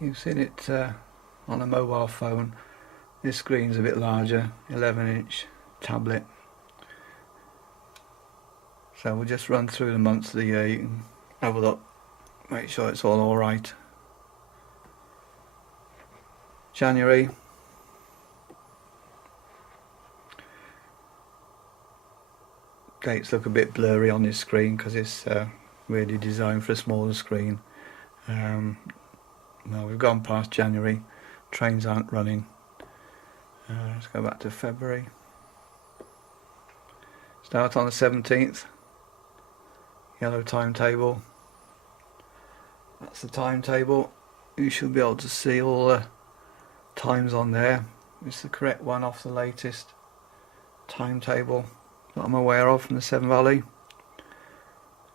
You've seen it on a mobile phone. This screen's a bit larger, 11-inch tablet. So we'll just run through the months of the year. You can have a look, make sure it's all alright. January. Dates look a bit blurry on this screen because it's really designed for a smaller screen. Well, we've gone past January, trains aren't running. Let's go back to February. Start on the 17th, yellow timetable. That's the timetable. You should be able to see all the times on there. It's the correct one off the latest timetable that I'm aware of from the Severn Valley.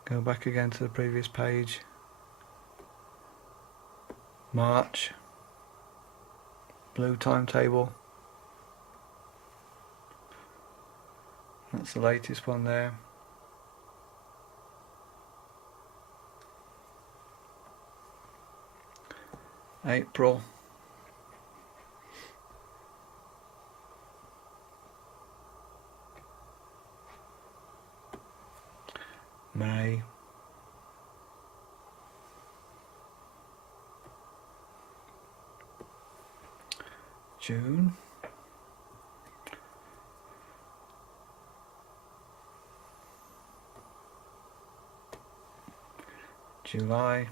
Go back again to the previous page. March, blue timetable. That's the latest one there. April. May. June. July.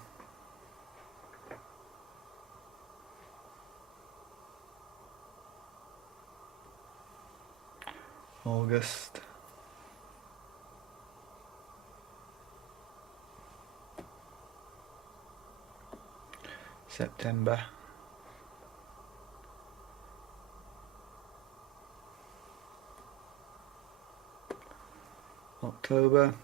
August. September. October.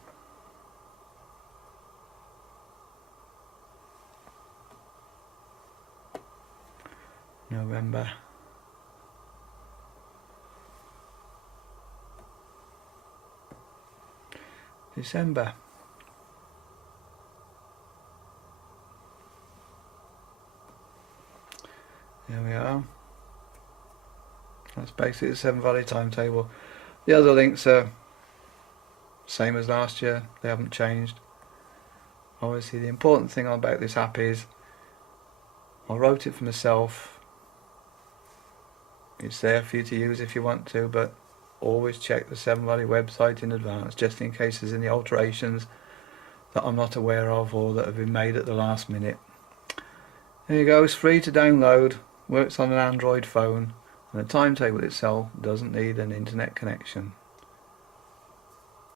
November. December. There we are. That's basically the Severn Valley timetable. The other links are same as last year, they haven't changed. Obviously the important thing about this app is I wrote it for myself. It's there for you to use if you want to, but always check the Severn Valley website in advance, just in case there's any alterations that I'm not aware of or that have been made at the last minute. There you go, it's free to download, works on an Android phone, and the timetable itself doesn't need an internet connection.